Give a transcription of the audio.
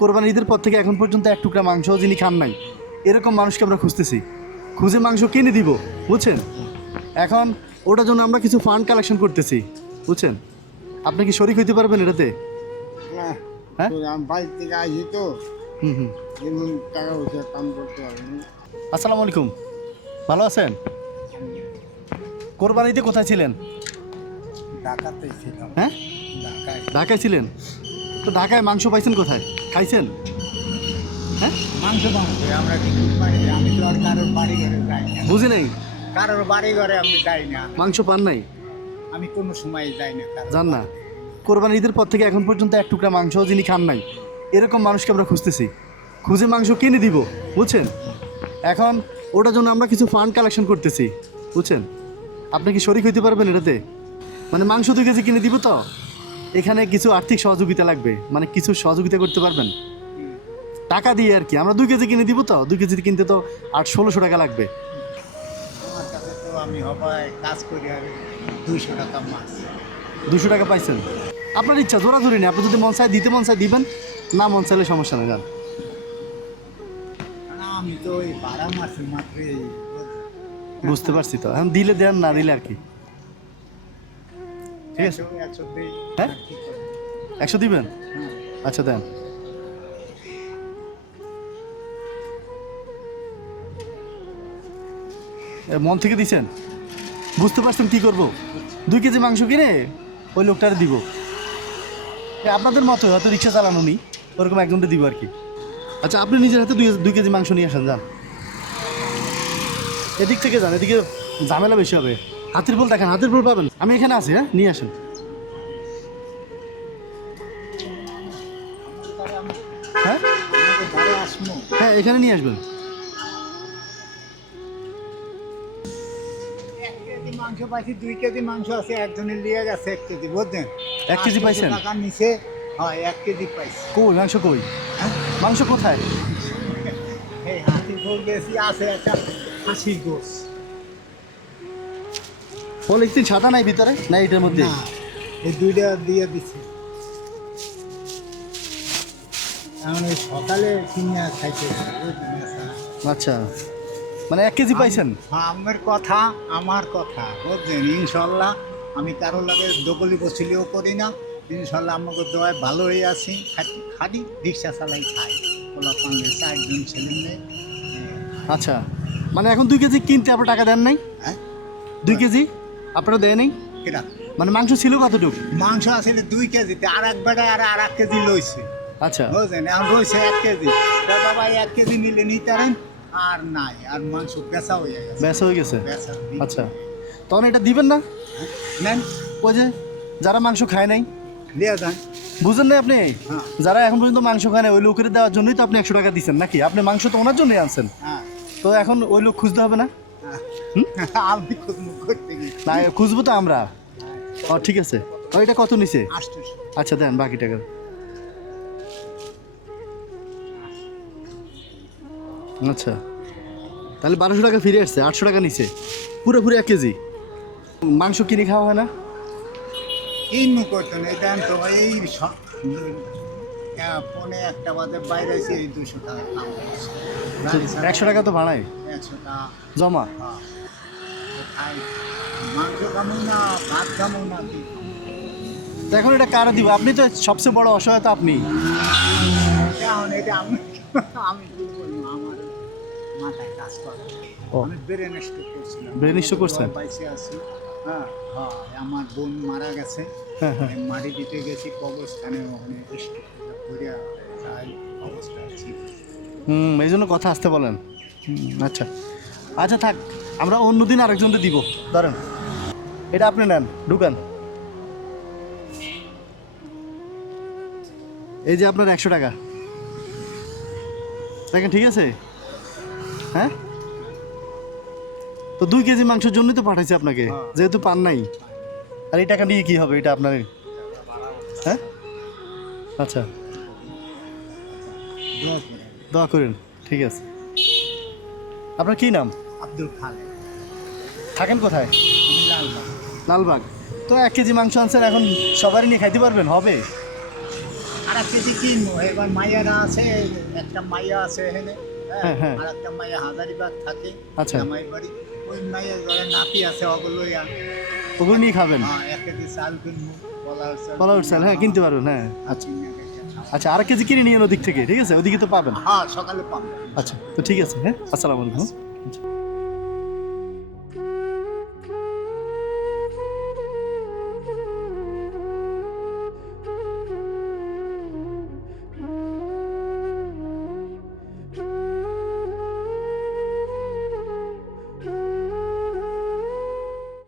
কোরবানি ঈদের পর থেকে এখন পর্যন্ত এক টুকরা মাংস যিনি খান নাই এরকম মানুষকে আমরা খুঁজতেছি, খুঁজে মাংস কিনে দিব, বুঝছেন? এখন ওটার জন্য আমরা কিছু ফান্ড কালেকশন করতেছি, বুঝছেন? আপনি কি শরিক হইতে পারবেন এটাতে? হ্যাঁ, আমি বাইরে থেকে আসি তো হুম। এমন টাকা পয়সা কাম করতে পারিনি। আসসালামু আলাইকুম, ভালো আছেন? কোরবানিতে কোথায় ছিলেন? ঢাকাতেই ছিলাম। হ্যাঁ, ঢাকায় ঢাকায় ছিলেন তো? ঢাকায় মাংস পাইছেন কোথায়? খাইছেন? হ্যাঁ, মাংস পাংশে আমরা কিছু পাই না। আমি তো আর কারোর বাড়ি ঘরে যাই না, বুঝি নাই। কারোর বাড়ি ঘরে আমি যাই না, মাংস পান নাই? আমি কোনো সময় যাই না কারোর জান না, বাড়ি। কোরবানি ঈদের পর থেকে এখন পর্যন্ত এক টুকরা মাংস যিনি খান নাই এরকম মানুষকে আমরা খুঁজতেছি, খুঁজে মাংস কিনে দিব, বুঝছেন? এখন ওটার জন্য আমরা কিছু ফান্ড কালেকশন করতেছি, বুঝছেন? আপনি কি শরিক হইতে পারবেন এটাতে? মানে মাংস 2 কেজি কিনে দিব তো, এখানে কিছু আর্থিক সহযোগিতা লাগবে, মানে কিছু সহযোগিতা করতে পারবেন টাকা দিয়ে আর কি। আমরা 2 কেজি কিনে দিব তো, 2 কেজি কিনতে তো 800-1600 টাকা লাগবে। আমার কাছে তো আমি হবাই কাজ করি আর 200 টাকা মাছ। 200 টাকা পাইছেন, আপনার ইচ্ছা, জোরাজুরি নেই। আপনি যদি মন চায় দিতে, মন চায় দিবেন, না মন চাইলে সমস্যা নেই, যান। না, আমি তো ওই ভাড়া মারছি মাত্র এই বুঝতে পারছি তো, এখন দিলে দেন, না দিলে আর কি। ঠিক আছে, 100 দিই। হ্যাঁ? আর কি করব? 100 দিবেন? হ্যাঁ। আচ্ছা দেন। মন থেকে দিছেন, বুঝতে পারছেন কি করব? 2 কেজি মাংস কিনে ওই লোকটারে দিব। আপনাদের মতো হয়তো রিক্সা চালানো নি, ওরকম একজনকে দিব আর কি। আচ্ছা, আপনি নিজের হাতে 2 কেজি মাংস নিয়ে আসেন, যান। এদিক থেকে যান, এদিকে ঝামেলা বেশি হবে। হাতির বল দেখেন, হাতির বল পাবেন, আমি এখানে আছি। হ্যাঁ, নিয়ে আসেন। হ্যাঁ আমাকে ঘরে আসবো। হ্যাঁ, এখানে নিয়ে আসবেন। 1 কেজি মাংস পাইছি, 2 কেজি মাংস আছে, একজনের লিয়ে গেছে 1 কেজি, বুঝছেন? 1 কেজি 800 পাইছেন? টাকা নিচে, হয় 1 কেজি পাইছি। কই মাংস, কই হ্যাঁ? মাংস কোথায়? এই হাতির ঝোল বেশি আছে, একটা খাসির গোস। পলিথিন ছাতা নাই ভিতরে, না এটার মধ্যে? না, এই 2টা দিয়ে দিছি। এখন এই সকালে কিনে খাইতে হবে, বুঝলেন স্যার? আচ্ছা, মানে 1 কেজি পাইছেন? আমার কথা, আমার কথা, বুঝলেন? ইনশাল্লাহ আমি কারোর লাগে দোকলি বসিলেও করি না। ইনশাল্লাহ আমাকে দোয়ায় ভালো হয়ে আছি। খালি রিক্সা চালাই খাই। পোলা পানলে 4 জন ছেলে মেয়ে। আচ্ছা, মানে এখন 2 কেজি কিনতে আপনার টাকা দেন নাই? হ্যাঁ, 2 কেজি আপনারা দেয় নাই? কেটা মানে মাংস ছিল কতটুকু? মাংস আসলে 2 কেজিতে, আর এক বেড়া আর 1 কেজি লইছে, আচ্ছা, বুঝলেন? এখন রয়েছে 1 কেজি। তা বাবা 1 কেজি নিলে নিতে পারেন, আর নাই, আর মাংস বেচা হয়ে গেছে। ব্যাস হয়ে গেছে। বেচা আচ্ছা, তখন এটা দিবেন না? নেন, ওই যে যারা মাংস খায় নাই, লিয়ে যান। বুঝেন না আপনি? হ্যাঁ। যারা এখন পর্যন্ত মাংস খায় না, ওই লোকের দেওয়ার জন্যই তো আপনি 100 টাকা দিচ্ছেন নাকি? আপনি মাংস তো ওনার জন্যই আনছেন, হ্যাঁ, তো এখন ওই লোক খুঁজতে হবে না? আমি খুঁজবো করতে গিয়ে না, খুঁজবো তো আমরা। ও ঠিক আছে, ওইটা কত নিছে? 800। আচ্ছা দেন বাকি টাকা। আচ্ছা, তাহলে 1200 টাকা ফিরে আসছে, 800 টাকা নিছে পুরোপুরি 1 কেজি মাংস কিনে খাওয়া হয় না? কিনু করতো না, এটা তো এই পনে 1টা বাজে বাইরে এসে এই 200 টাকা কাম করছে। গাড়ি ছাড়া 100 টাকা তো ভাড়ায় 100 টাকা। জমা। হ্যাঁ। তো খাই, মাংস খামো না, ভাত খামো না, কি তো এখন এটা কারা দিব? আপনি তো সবচেয়ে বড় অসহায়, তো আপনি। এখন এটা আমি আমি কি বলবো, আমার মাথায় কাজ করে। ও। আমি ব্রেন স্ট্রোক করছিলাম। ব্রেন স্ট্রোক করছেন? পাইছে আছি। হ্যাঁ, হ্যাঁ, আমার বোন মারা গেছে। হ্যাঁ, হ্যাঁ। আমি মাটি দিতে গেছি কবরস্থানে, ওখানে স্ট্রোকটা করিয়া যাই, অবস্থা আছি। এই জন্য কথা আসতে বলেন। আচ্ছা আচ্ছা, থাক, আমরা অন্যদিন আরেকজনকে দিব। ধরেন, এটা আপনি নেন, ঢুকান। এই যে আপনার 100 টাকা দেখেন, ঠিক আছে? হ্যাঁ, তো 2 কেজি মাংসের জন্যই তো পাঠাইছি আপনাকে, যেহেতু পান নাই। আর এই টাকা নিয়ে কি হবে? এটা আপনার। হ্যাঁ, আচ্ছা, দোয়া করে। দোয়া করেন, ঠিক আছে। আপনার কি নাম? আব্দুল খালেক। থাকেন কোথায়? আমি লালবাগ। লালবাগ। তো 1 কেজি মাংস আনছেন, এখন সবারই নিয়ে খাইতে পারবেন? হবে? আর আর এক কেজি কিনবো। এবার মাইয়ারা আছে, একটা মাইয়া আছে এখানে, হ্যাঁ, হ্যাঁ। আর একটা মাইয়া হাজারিবাগ থাকে, আচ্ছা। জামাই বাড়ি। ওই মাইয়া ধরে নাতি আছে, ওগুলোই ওগুলো নিয়ে খাবেন। হ্যাঁ, 1 কেজি চাল কিনবো, কলার চাল, হ্যাঁ কিনতে পারবেন, হ্যাঁ। আচ্ছা আচ্ছা, আর এক কেজি কিনে নিয়ে ওদিক থেকে, ঠিক আছে? ওদিকে তো পাবেন। হ্যাঁ, সকালে পাবো। আচ্ছা, তো ঠিক আছে, হ্যাঁ, আসসালামু আলাইকুম।